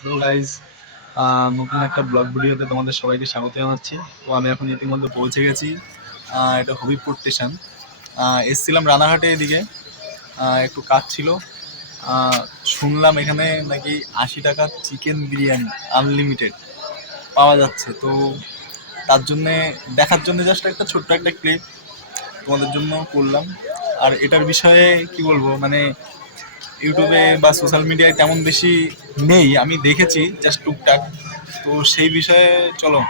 Hello guys, নতুন একটা blog ভিডিওতে তোমাদের সবাইকে স্বাগত জানাচ্ছি। তো আমি এখন ইতিমধ্যে পৌঁছে গেছি। এটা হবিবপুর স্টেশন। এসছিলাম রানাঘাটে এদিকে, একটু কাজ ছিল। আহ, শুনলাম এখানে নাকি 80 টাকা চিকেন বিরিয়ানি আনলিমিটেড পাওয়া যাচ্ছে। তো তার জন্যে দেখার জন্য জাস্ট একটা ছোট্ট একটা ক্লিপ তোমাদের জন্য করলাম। আর এটার বিষয়ে কি বলবো, মানে ইউটিউবে বা সোশ্যাল মিডিয়ায় তেমন বেশি নেই, আমি দেখেছি জাস্ট টুকটাক। তো সেই বিষয়ে চলো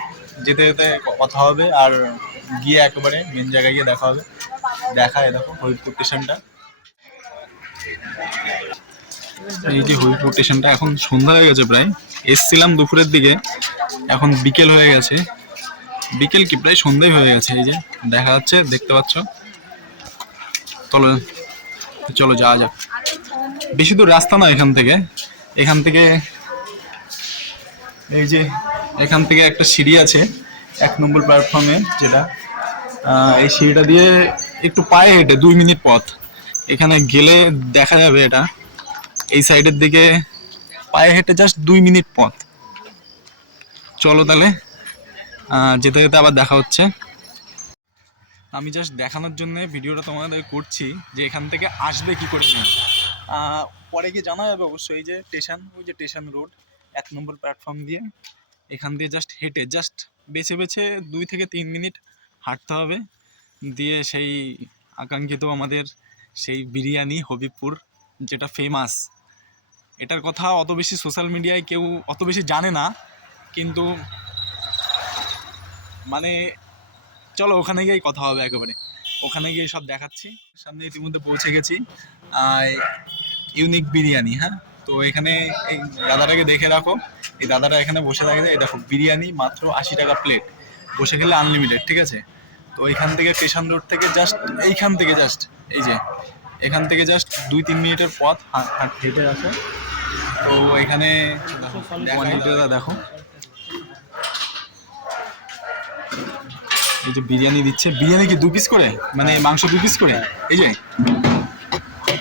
যেতে যেতে কথা হবে, আর গিয়ে একেবারে মেন জায়গায় গিয়ে দেখা হবে। দেখায় দেখো হবিবপুর স্টেশনটা। এই যে হবিবপুর স্টেশনটা, এখন সন্ধ্যা হয়ে গেছে প্রায়। এসছিলাম দুপুরের দিকে, এখন বিকেল হয়ে গেছে। বিকেল কি, প্রায় সন্ধ্যাই হয়ে গেছে। এই যে দেখা যাচ্ছে, দেখতে পাচ্ছ। চলো চলো যাওয়া যাক। বেশি দূর রাস্তা না এখান থেকে। এখান থেকে এই যে এখান থেকে একটা সিঁড়ি আছে 1 নম্বর প্ল্যাটফর্মে, যেটা এই সিঁড়িটা দিয়ে একটু পায়ে হেঁটে 2 মিনিট পথ এখানে গেলে দেখা যাবে এটা। এই সাইডের দিকে পায়ে হেঁটে জাস্ট 2 মিনিট পথ। চলো তাহলে যেতে যেতে আবার দেখা হচ্ছে। আমি জাস্ট দেখানোর জন্য ভিডিওটা তোমাদের করছি যে এখান থেকে আসবে কি করে নেই। পরে গিয়ে জানা যাবে অবশ্যই। এই যে স্টেশন, ওই যে স্টেশন রোড 1 নম্বর প্ল্যাটফর্ম দিয়ে এখান দিয়ে জাস্ট হেঁটে জাস্ট বেছে বেছে 2 থেকে 3 মিনিট হাঁটতে হবে। দিয়ে সেই আকাঙ্ক্ষিত আমাদের সেই বিরিয়ানি হবিবপুর, যেটা ফেমাস। এটার কথা অত বেশি সোশ্যাল মিডিয়ায় কেউ অত বেশি জানে না, কিন্তু মানে চলো ওখানে গিয়েই কথা হবে একেবারে। ওখানে গিয়ে সব দেখাচ্ছি। সামনে ইতিমধ্যে পৌঁছে গেছি। ইউনিক বিরিয়ানি, হ্যাঁ। তো এখানে এই দাদাটাকে দেখে রাখো। এই দাদাটা এখানে বসে থাকে। এই দেখো বিরিয়ানি মাত্র 80 টাকা প্লেট, বসে খেলে আনলিমিটেড, ঠিক আছে। তো এখান থেকে স্টেশন রোড থেকে জাস্ট, এইখান থেকে জাস্ট, এই যে এখান থেকে জাস্ট 2-3 মিনিটের পথ হেঁটে আসে। তো এখানে কোয়ান্টিটিটা দেখো। এই যে বিরিয়ানি দিচ্ছে। বিরিয়ানি কি 2 পিস করে, মানে মাংস 2 পিস করে। এই যে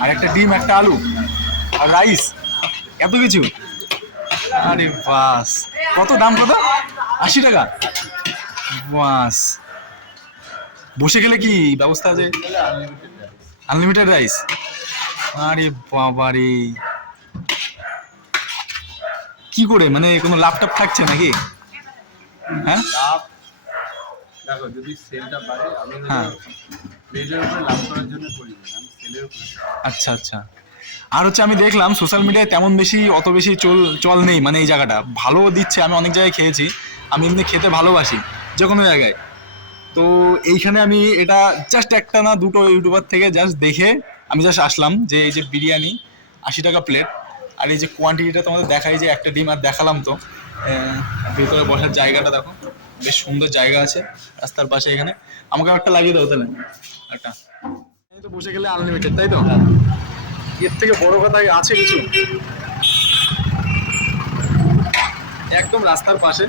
আর একটা ডিম, একটা আলু, আর রাইস, এত কিছু। আরে বাস, কত দাম, কত? 80 টাকা। বাস, বসে গেলে কি ব্যবস্থা আছে? Unlimited rice. আরে বাবারে, কি করে, মানে কোনো ল্যাপটপ থাকছে নাকি? হ্যাঁ দেখো, যদি সেলটা বাড়ে আমি হ্যাঁ, পেজের উপরে লাভ করার জন্য করি না, আমি সেলের উপরে। আচ্ছা আচ্ছা। আর হচ্ছে আমি দেখলাম সোশ্যাল মিডিয়ায় তেমন বেশি অত বেশি চল নেই, মানে এই জায়গাটা ভালো দিচ্ছে। আমি অনেক জায়গায় খেয়েছি, আমি এমনি খেতে ভালোবাসি যে কোনো জায়গায়। তো এইখানে আমি এটা জাস্ট একটা না দুটো ইউটিউবার থেকে জাস্ট দেখে আমি জাস্ট আসলাম যে এই যে বিরিয়ানি 80 টাকা প্লেট। আর এই যে কোয়ান্টিটিটা তোমাদের দেখাই, যে একটা ডিম আর দেখালাম। তো ভেতরে বসার জায়গাটা দেখো, বেশ সুন্দর জায়গা আছে রাস্তার পাশে। এখানে আমাকে একটা লাগিয়ে দাও তাহলে, একটা। এই তো বসে গেলে আনলিমিটেড, তাই তো? এর থেকে বড় কথা আছে কিছু? একদম রাস্তার পাশে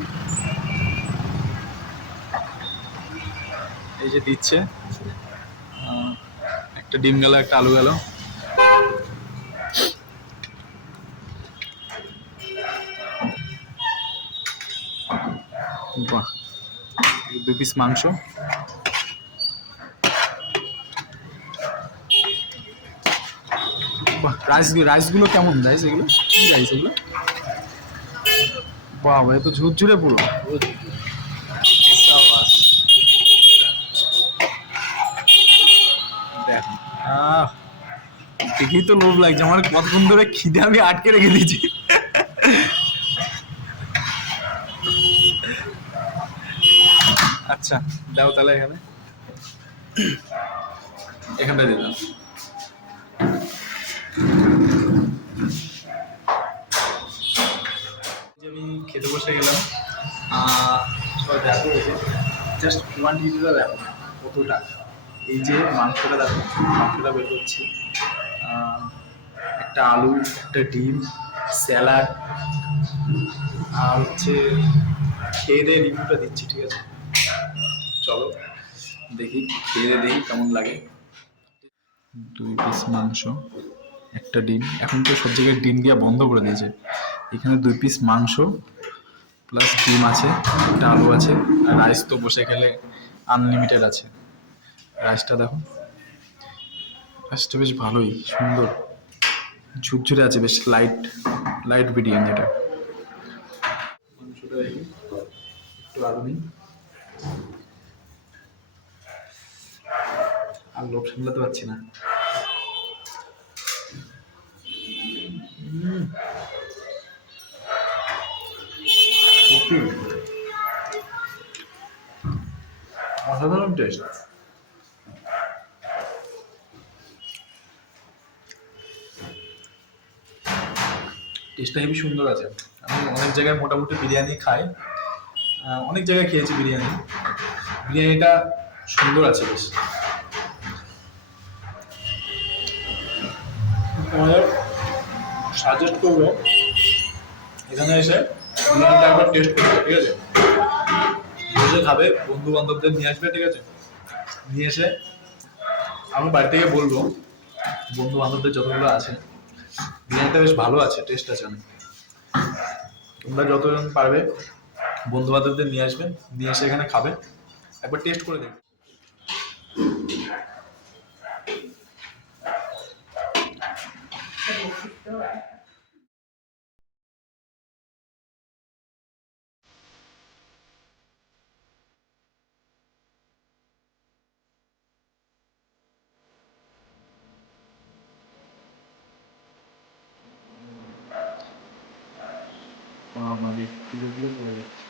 এই যে দিচ্ছে। একটা ডিম গেল, একটা আলু গেল। বাহ, 2 পিস মাংস। বাহ, রাইসগুলো কেমন রাইস? এগুলো কি রাইস এগুলো? বাবা, এ তো ঝুরঝুরে পুরো। সাবাস। দেখ, আহ, দেখেই তো লোভ লাগছে আমার। কতক্ষণ ধরে খিদে আমি আটকে রেখে দিয়েছি। আচ্ছা, দাও তাহলে এখানে, এখানটা দিলাম। আমি খেতে বসে গেলাম। দেখো, জাস্ট কোয়ান্টিটিটা দেখো কতটা। এই যে মাংসটা দেখো, মাংসটা বের করছি। একটা আলু, একটা ডিম, স্যালাড, আর হচ্ছে খেয়ে দিয়ে রিভিউটা দিচ্ছি, ঠিক আছে? চলো দেখি, খেয়ে দেখি কেমন লাগে। 2 পিস মাংস, একটা ডিম। এখন তো সব জায়গায় ডিম দেওয়া বন্ধ করে দিয়েছে, এখানে 2 পিস মাংস প্লাস ডিম আছে, একটা আলু আছে, আর রাইস তো বসে খেলে আনলিমিটেড আছে। রাইসটা দেখো, রাইসটা বেশ ভালোই সুন্দর, ঝুরঝুরে আছে, বেশ লাইট লাইট বিরিয়ানি যেটা। মাংসটা দেখি, একটু আলু নিই, আর লোভ সামলাতে পারছি না। অসাধারণ টেস্ট। টেস্টটা হেবি সুন্দর আছে। আমি অনেক জায়গায় মোটামুটি বিরিয়ানি খাই, অনেক জায়গায় খেয়েছি বিরিয়ানি, বিরিয়ানিটা সুন্দর আছে বেশ। তোমাদের সাজেস্ট করবো এখানে এসে বিরিয়ানিটা একবার টেস্ট করবে, ঠিক আছে? বসে খাবে, বন্ধু বান্ধবদের নিয়ে আসবে, ঠিক আছে? নিয়ে এসে আমি বাড়ি থেকে বলবো বন্ধু বান্ধবদের যতগুলো আছে, বিরিয়ানিটা বেশ ভালো আছে, টেস্ট আছে অনেক। তোমরা যতজন পারবে বন্ধু বান্ধবদের নিয়ে আসবে, নিয়ে এসে এখানে খাবে, একবার টেস্ট করে দেখবে। আমাদের ফুলগুলো পড়ে যাচ্ছে,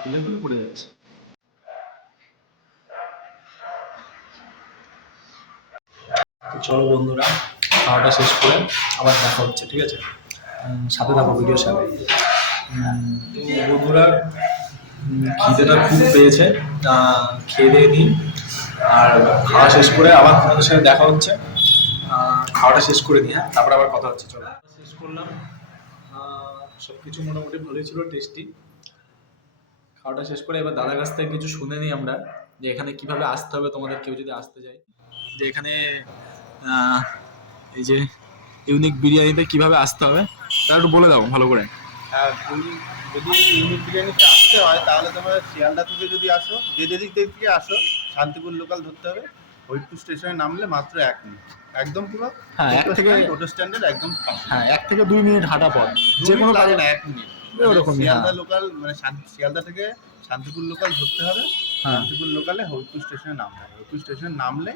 ফুলগুলো পড়ে যাচ্ছে। তো চলো বন্ধুরা, খাওয়াটা শেষ করে আবার দেখা হচ্ছে, ঠিক আছে? সাথে থাকো ভিডিওর সাথে। তো বন্ধুরা, খিদেটা খুব পেয়েছে, খেয়ে দিয়ে নিই, আর খাওয়া শেষ করে আবার তোমাদের সাথে দেখা হচ্ছে। খাওয়াটা শেষ করে নিই, হ্যাঁ, তারপর আবার কথা হচ্ছে। চলো, শেষ করলাম। সব কিছু মোটামুটি ভালোই ছিল, টেস্টি। খাওয়াটা শেষ করে এবার দাদার কাছ থেকে কিছু শুনে নিই আমরা, যে এখানে কিভাবে আসতে হবে তোমাদের, কেউ যদি আসতে চায়, যে এখানে এই যে ইউনিক বিরিয়ানিতে কিভাবে আসতে হবে তা একটু বলে দাও ভালো করে। হ্যাঁ, তুমি যদি ইউনিক বিরিয়ানিতে আসতে হয় তাহলে তোমার শিয়ালদা থেকে যদি আসো, যে দিক থেকে আসো, শান্তিপুর লোকাল ধরতে হবে। হরিপুর স্টেশনে নামলে মাত্র 1 মিনিট, একদম পুরো হ্যাঁ, এক থেকে টোটো স্ট্যান্ডের একদম পাশে। হ্যাঁ, 1 থেকে 2 মিনিট হাঁটা পথ, যে কোনো লাগে কারণে না, 1 মিনিট। ওরকম। শিয়ালদা লোকাল মানে শিয়ালদা থেকে শান্তিপুর লোকাল ধরতে হবে। হ্যাঁ, শান্তিপুর লোকালে হরিপুর স্টেশনে নামতে হবে। হরিপুর স্টেশনে নামলে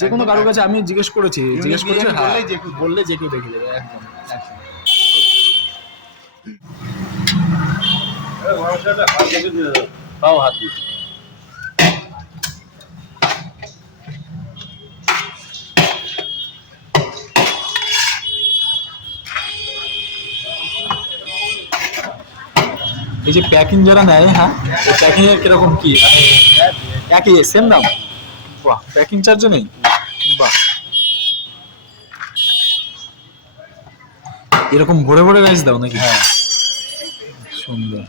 যে কোনো একদম কারোর কাছে আমি জিজ্ঞেস করেছি, জিজ্ঞেস করেছি, বিরিয়ানি হ্যাঁ, বললেই যে কেউ বললে যে কেউ দেখে দেবে, একদম একদম। তাও হাত দিই। এই যে প্যাকিং যারা নেয়, হ্যাঁ, এই প্যাকিং এর কিরকম কি, একই সেম দাম? বাহ, প্যাকিং চার্জও নেই? বাহ, এরকম ভরে ভরে রাইস দাও নাকি? হ্যাঁ, সুন্দর।